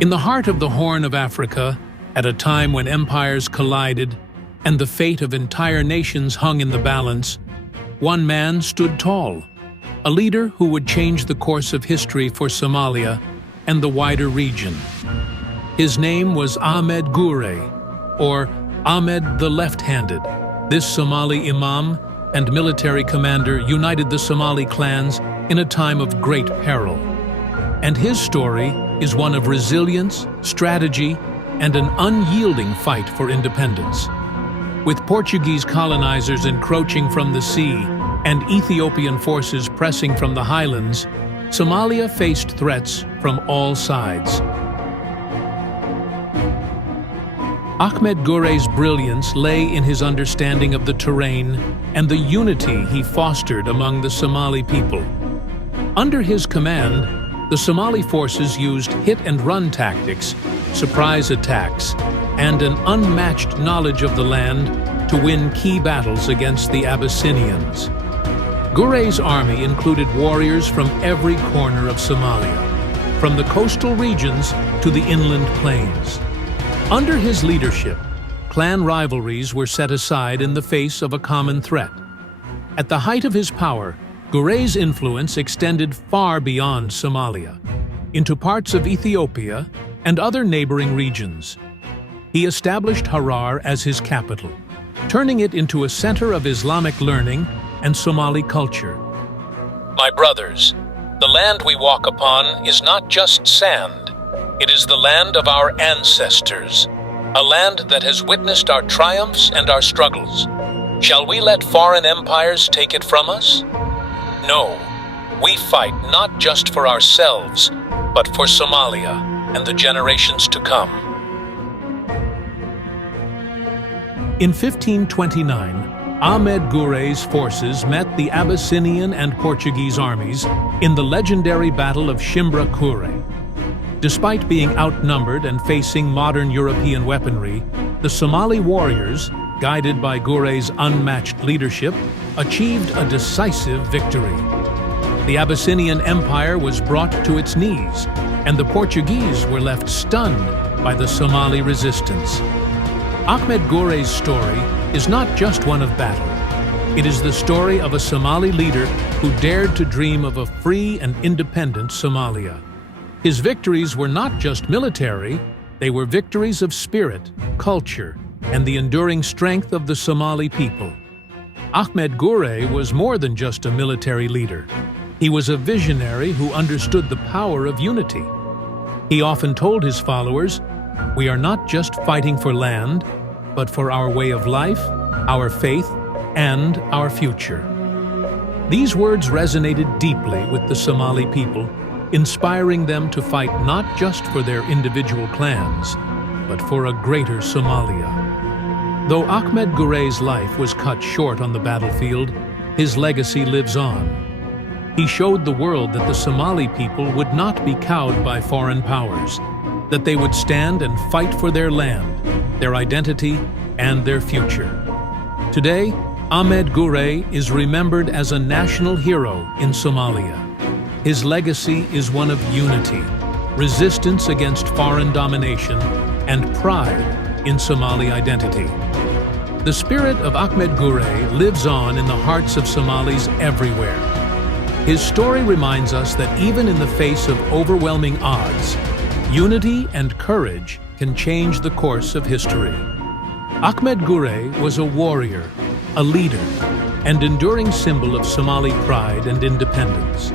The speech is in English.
In the heart of the Horn of Africa, at a time when empires collided and the fate of entire nations hung in the balance, one man stood tall, a leader who would change the course of history for Somalia and the wider region. His name was Ahmed Gurey, or Ahmed the Left-Handed. This Somali imam and military commander united the Somali clans in a time of great peril. And his story is one of resilience, strategy, and an unyielding fight for independence. With Portuguese colonizers encroaching from the sea and Ethiopian forces pressing from the highlands, Somalia faced threats from all sides. Ahmed Gurey's brilliance lay in his understanding of the terrain and the unity he fostered among the Somali people. Under his command, the Somali forces used hit-and-run tactics, surprise attacks, and an unmatched knowledge of the land to win key battles against the Abyssinians. Gurey's army included warriors from every corner of Somalia, from the coastal regions to the inland plains. Under his leadership, clan rivalries were set aside in the face of a common threat. At the height of his power, Gurey's influence extended far beyond Somalia, into parts of Ethiopia and other neighboring regions. He established Harar as his capital, turning it into a center of Islamic learning and Somali culture. My brothers, the land we walk upon is not just sand. It is the land of our ancestors, a land that has witnessed our triumphs and our struggles. Shall we let foreign empires take it from us? No, we fight not just for ourselves, but for Somalia and the generations to come. In 1529, Ahmed Gurey's forces met the Abyssinian and Portuguese armies in the legendary Battle of Shimbra Kure. Despite being outnumbered and facing modern European weaponry, the Somali warriors, guided by Gurey's unmatched leadership, achieved a decisive victory. The Abyssinian Empire was brought to its knees, and the Portuguese were left stunned by the Somali resistance. Ahmed Gurey's story is not just one of battle. It is the story of a Somali leader who dared to dream of a free and independent Somalia. His victories were not just military, they were victories of spirit, culture, and the enduring strength of the Somali people. Ahmed Gurey was more than just a military leader. He was a visionary who understood the power of unity. He often told his followers, "We are not just fighting for land, but for our way of life, our faith, and our future." These words resonated deeply with the Somali people, inspiring them to fight not just for their individual clans, but for a greater Somalia. Though Ahmed Gurey's life was cut short on the battlefield, his legacy lives on. He showed the world that the Somali people would not be cowed by foreign powers, that they would stand and fight for their land, their identity, and their future. Today, Ahmed Gurey is remembered as a national hero in Somalia. His legacy is one of unity, resistance against foreign domination, and pride in Somali identity. The spirit of Ahmed Gurey lives on in the hearts of Somalis everywhere. His story reminds us that even in the face of overwhelming odds, unity and courage can change the course of history. Ahmed Gurey was a warrior, a leader, and enduring symbol of Somali pride and independence.